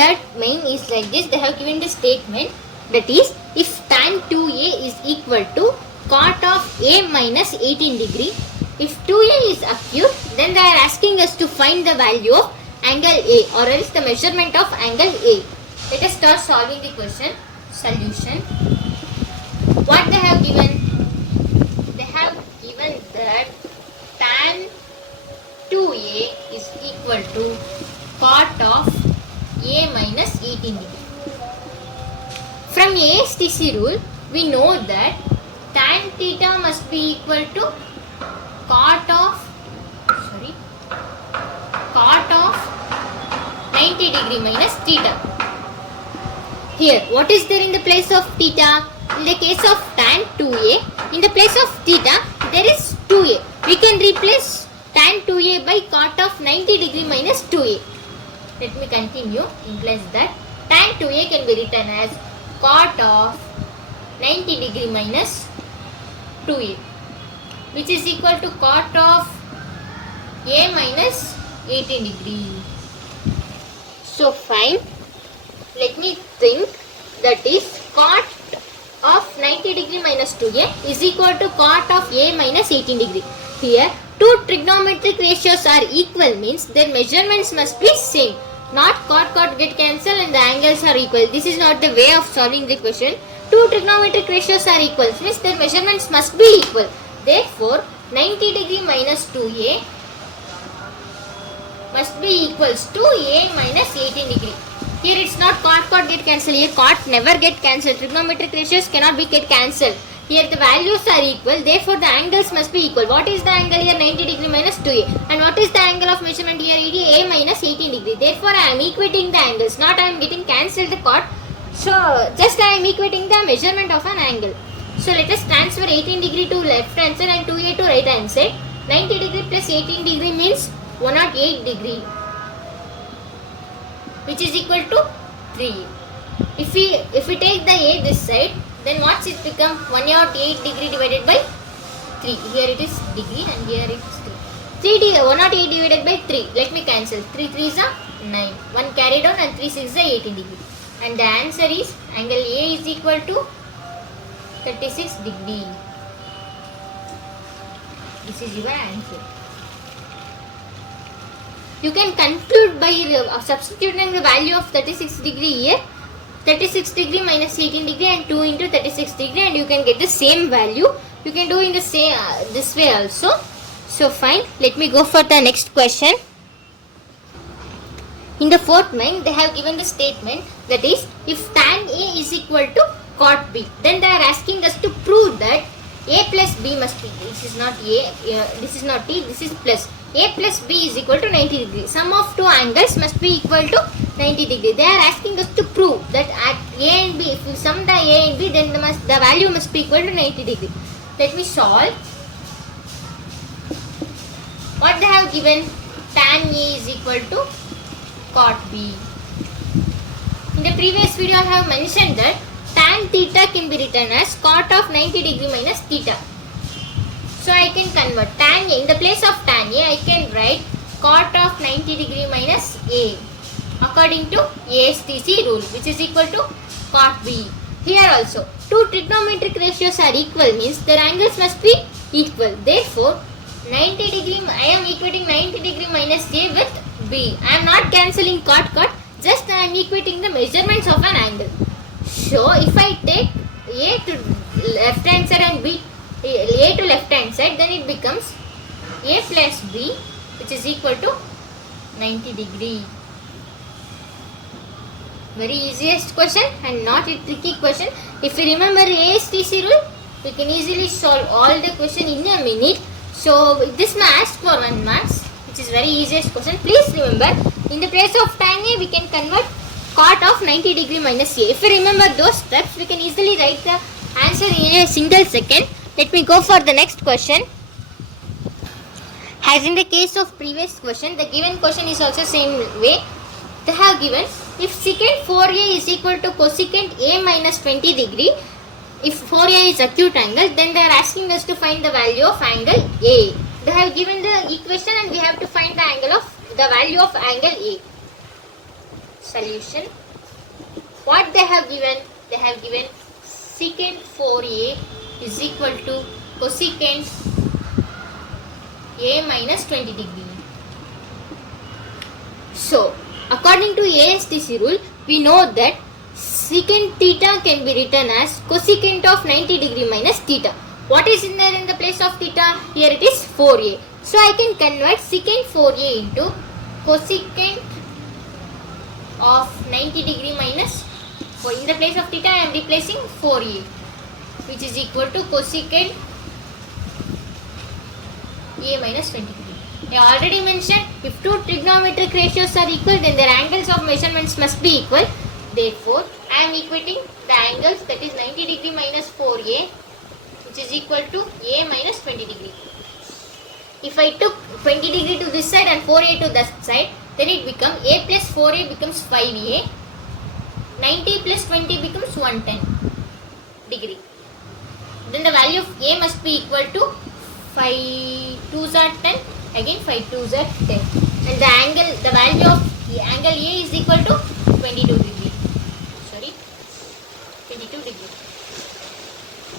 third main is like this. They have given the statement, that is, if tan 2a is equal to cot of a minus 18 degree, if 2a is acute, then they are asking us to find the value of angle A, or else the measurement of angle A. Let us start solving the question. Solution. What they have given? They have given that tan 2a is equal to cot of a minus 18 degree. From ASTC rule, we know that tan theta must be equal to cot of 90 degree minus theta. Here, what is there in the place of theta? In the case of tan 2a, in the place of theta, there is 2a. We can replace tan 2a by cot of 90 degree minus 2a. Let me continue. Implies that tan 2a can be written as cot of 90 degree minus 2a, which is equal to cot of a minus 18 degree. So fine. Let me think, that is cot of 90 degree minus 2a is equal to cot of a minus 18 degree. Here, two trigonometric ratios are equal means their measurements must be same. Not cot get cancelled and the angles are equal. This is not the way of solving the question. Two trigonometric ratios are equal means their measurements must be equal. Therefore, 90 degree minus 2a must be equals to a minus 18 degree. Here it's not cot get cancelled. Here cot never get cancelled. Trigonometric ratios cannot be get cancelled. Here the values are equal. Therefore the angles must be equal. What is the angle here? 90 degree minus 2a. And what is the angle of measurement here? It is a minus 18 degree. Therefore I am equating the angles. Not I am getting cancelled the cot. So just I am equating the measurement of an angle. So let us transfer 18 degree to left hand side and 2a to right hand side. 90 degree plus 18 degree means 108 degree, which is equal to 3. If we take the a this side, then what's it become? 108 degree divided by 3. Here it is degree and here it is 3. 108 divided by 3. Let me cancel. 3 3s are 9. 1 carried on and 3 6 are 18 degree. And the answer is angle A is equal to 36 degree. This is your answer. You can conclude by substituting the value of 36 degree here. 36 degree minus 18 degree and 2 into 36 degree, and you can get the same value. You can do in the same this way also. So fine. Let me go for the next question. In the fourth main, they have given the statement, that is, if tan A is equal to cot B, then they are asking us to prove that A plus B must be, this is not A, this is not T, this is plus. A plus B is equal to 90 degree. Sum of two angles must be equal to 90 degree. They are asking us to prove that at A and B, if you sum the A and B, then the value must be equal to 90 degree. Let me solve. What they have given? Tan A is equal to cot B. In the previous video I have mentioned that tan theta can be written as cot of 90 degree minus theta. So I can convert tan A. In the place of tan A, I can write cot of 90 degree minus A according to ASTC rule, which is equal to cot B. Here also, two trigonometric ratios are equal means their angles must be equal. Therefore, 90 degree, I am equating 90 degree minus A with B. I am not cancelling cot, just I am equating the measurements of an angle. So if I take A to left hand side and B, A to left hand side, then it becomes A plus B, which is equal to 90 degree. Very easiest question and not a tricky question. If you remember ASTC rule, we can easily solve all the question in a minute. So this may ask for 1 marks, which is very easiest question. Please remember, in the place of tan A, we can convert cot of 90 degree minus A. If you remember those steps, we can easily write the answer in a single second. Let me go for the next question. As in the case of previous question, the given question is also same way. They have given, if secant 4A is equal to cosecant A minus 20 degree, if 4A is acute angle, then they are asking us to find the value of angle A. They have given the equation and we have to find the angle of the value of angle A. Solution. What they have given? They have given secant 4a is equal to cosecant a minus 20 degree. So, according to ASTC rule, we know that secant theta can be written as cosecant of 90 degree minus theta. What is in there in the place of theta? Here it is 4a. So, I can convert secant 4a into cosecant of 90 degree minus. So, in the place of theta, I am replacing 4a, which is equal to cosecant a minus 20 degree. I already mentioned, if two trigonometric ratios are equal, then their angles of measurements must be equal. Therefore, I am equating the angles, that is 90 degree minus 4a, which is equal to a minus 20 degree. If I took 20 degree to this side and 4a to that side, then it becomes a plus 4a becomes 5a, 90 plus 20 becomes 110 degree. Then the value of a must be equal to 5 2s are 10, again 5 2s are 10, and the angle, the value of the angle a is equal to 22 degree. Sorry, 22 degree.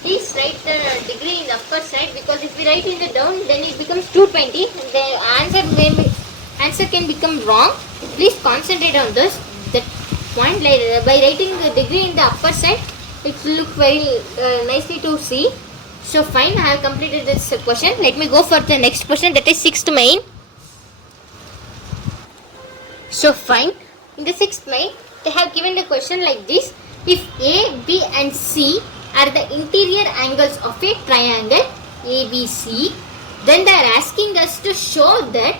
Please write the degree in the upper side, because if we write in the down, then it becomes 220. The answer can become wrong. Please concentrate on this. That point, by writing the degree in the upper side, it will look very nicely to see. So fine, I have completed this question. Let me go for the next question, that is 6th main. So fine, in the 6th main, they have given the question like this. If A, B and C are the interior angles of a triangle ABC, then they are asking us to show that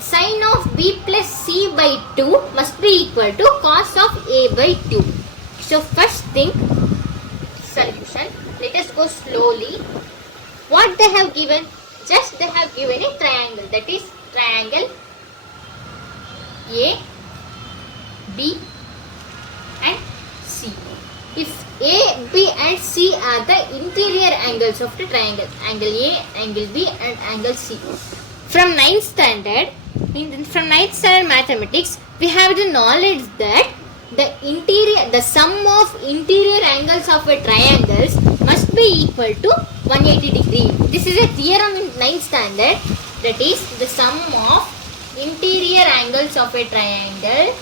sine of B plus C by 2 must be equal to cos of A by 2. So first thing, solution. Let us go slowly. What they have given? Just they have given a triangle, that is triangle A, B and C. If A, B and C are the interior angles of the triangle, angle A, angle B and angle C. From 9th standard, mathematics, we have the knowledge that the sum of interior angles of a triangles must be equal to 180 degree. This is a theorem in 9th standard, that is the sum of interior angles of a triangle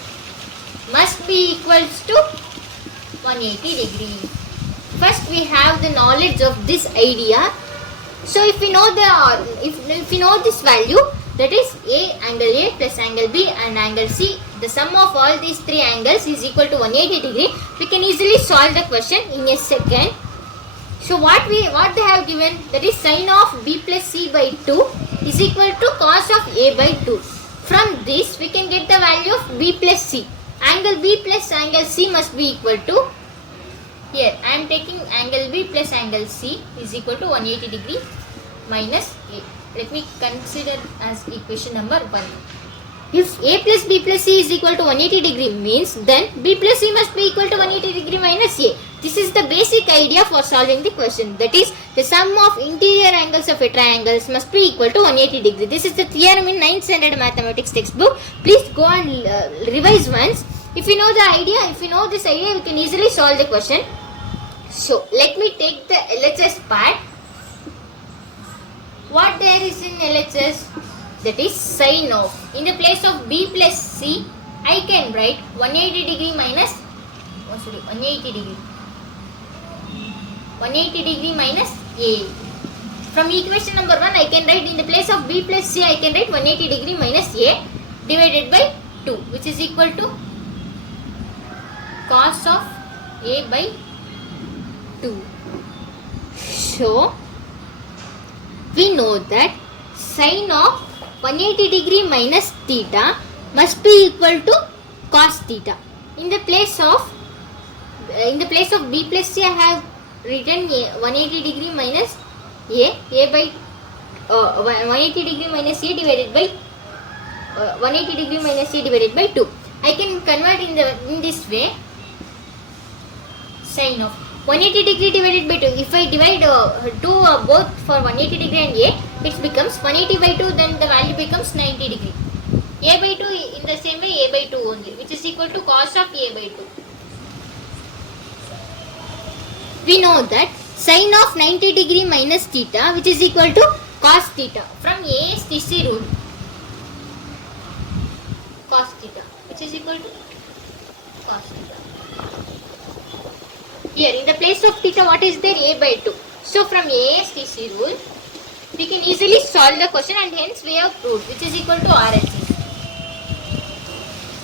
must be equals to 180 degree. First we have the knowledge of this idea. So if we know if we know this value, that is angle A plus angle B and angle C, the sum of all these three angles is equal to 180 degree. We can easily solve the question in a second. So what they have given, that is sine of B plus C by 2 is equal to cos of A by 2. From this we can get the value of B plus C. Angle B plus angle C must be equal to, here I am taking angle B plus angle C is equal to 180 degree minus A. Let me consider as equation number 1. If A plus B plus C is equal to 180 degree means, then B plus C must be equal to 180 degree minus A. This is the basic idea for solving the question. That is, the sum of interior angles of a triangles must be equal to 180 degree. This is the theorem in 9th standard mathematics textbook. Please go and revise once. If you know the idea, if you know this idea, we can easily solve the question. So, let me take the LHS part. What there is in LHS? That is sine of. In the place of B plus C, I can write 180 degree minus, 180 degree. 180 degree minus A. From equation number 1, I can write in the place of B plus C, I can write 180 degree minus A divided by 2, which is equal to cos of A by 2. So, we know that sine of 180 degree minus theta must be equal to cos theta. In the place of B plus C, I have written 180 degree minus A by 180 degree minus A divided by 180 degree minus A divided by 2. I can convert in this way. Sine of 180 degree divided by 2. If I divide 2 both for 180 degree and A, it becomes 180 by 2, then the value becomes 90 degree. A by 2 in the same way A by 2 only, which is equal to cos of A by 2. We know that sin of 90 degree minus theta, which is equal to cos theta from ASTC rule. Cos theta, which is equal to cos theta. Here in the place of theta, what is there? A by 2. So from ASTC rule, we can easily solve the question, and hence we have proved, which is equal to RHS.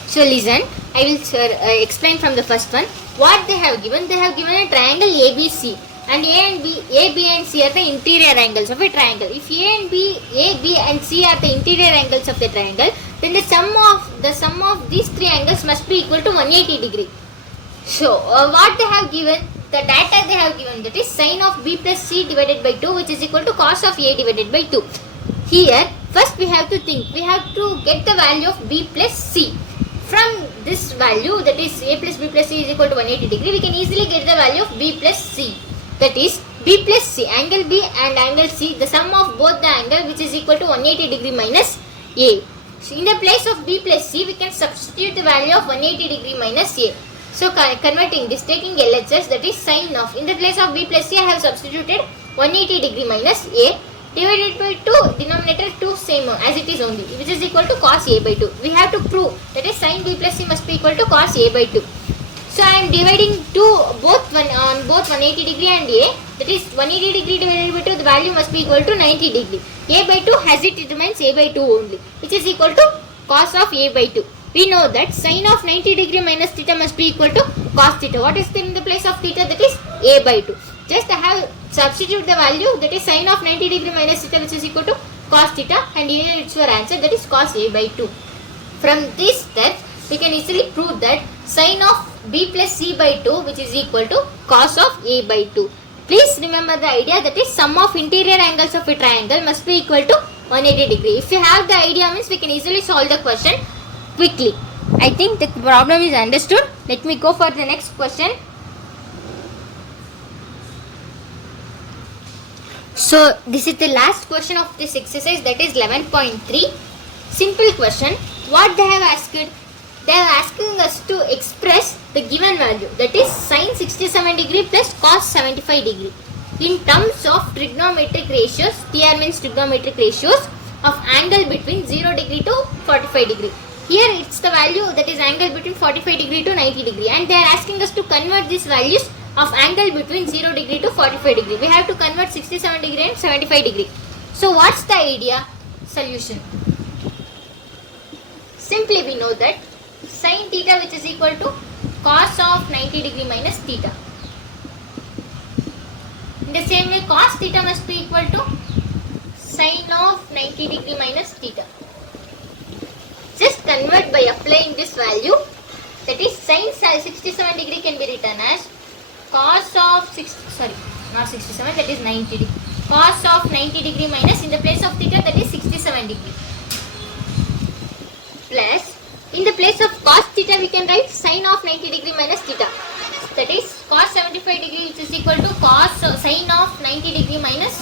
So listen, I will explain from the first one. What they have given? They have given a triangle ABC, and A, B and C are the interior angles of a triangle. If A, B and C are the interior angles of the triangle, then the sum of these three angles must be equal to 180 degree. So what they have given, the data they have given, that is sin of B plus C divided by 2, which is equal to cos of A divided by 2. Here first we have to think, we have to get the value of B plus C. From this value, that is A plus B plus C is equal to 180 degree, we can easily get the value of B plus C. That is B plus C, angle B and angle C, the sum of both the angle, which is equal to 180 degree minus A. So in the place of B plus C, we can substitute the value of 180 degree minus A. So converting this, taking LHS, that is sin of, in the place of B plus C, I have substituted 180 degree minus A divided by 2, denominator 2 same as it is only, which is equal to cos A by 2. We have to prove, that is sin B plus C must be equal to cos A by 2. So I am dividing both 180 degree and A, that is 180 degree divided by 2, the value must be equal to 90 degree. A by 2 as it remains A by 2 only, which is equal to cos of A by 2. We know that sin of 90 degree minus theta must be equal to cos theta. What is there in the place of theta? That is A by 2. Just I have substitute the value, that is sin of 90 degree minus theta, which is equal to cos theta, and here it's your answer, that is cos A by 2. From these steps, we can easily prove that sin of B plus C by 2, which is equal to cos of A by 2. Please remember the idea, that is sum of interior angles of a triangle must be equal to 180 degree. If you have the idea, means we can easily solve the question quickly. I think the problem is understood. Let me go for the next question. So this is the last question of this exercise, that is 11.3. Simple question. What they have asked? They are asking us to express the given value, that is sin 67 degree plus cos 75 degree in terms of trigonometric ratios. TR means trigonometric ratios of angle between 0 degree to 45 degree. Here it's the value, that is angle between 45 degree to 90 degree, and they are asking us to convert these values of angle between 0 degree to 45 degree. We have to convert 67 degree and 75 degree. So what's the idea? Solution. Simply we know that sin theta, which is equal to cos of 90 degree minus theta. In the same way, cos theta must be equal to sin of 90 degree minus theta. Just convert by applying this value, that is sin 67 degree can be written as cos of 67, that is 90 degree. Cos of 90 degree minus, in the place of theta, that is 67 degree. Plus, in the place of cos theta, we can write sin of 90 degree minus theta. That is cos 75 degree, which is equal to sin of 90 degree minus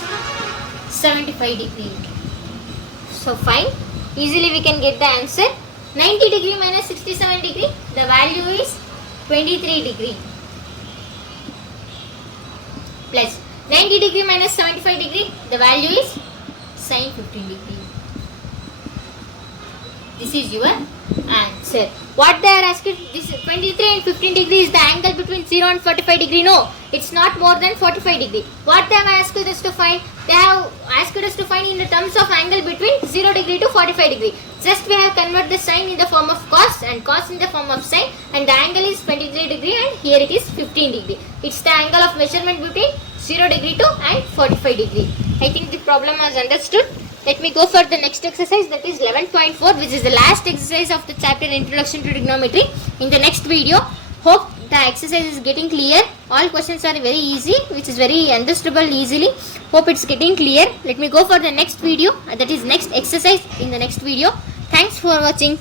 75 degree. So fine. Easily we can get the answer. 90 degree minus 67 degree, the value is 23 degree. Plus 90 degree minus 75 degree, the value is sin 15 degree. This is your answer. What they are asking, this 23 and 15 degree is the angle between 0 and 45 degree. No, it's not more than 45 degree. What they have asked us to find? They have asked us to find in the terms of angle between 0 degree to 45 degree. Just we have converted the sine in the form of cos and cos in the form of sine, and the angle is 23 degree and here it is 15 degree. It's the angle of measurement between 0 degree to and 45 degree. I think the problem was understood. Let me go for the next exercise, that is 11.4, which is the last exercise of the chapter Introduction to Trigonometry. In the next video, hope the exercise is getting clear. All questions are very easy, which is very understandable easily. Hope it's getting clear. Let me go for the next video, that is next exercise in the next video. Thanks for watching.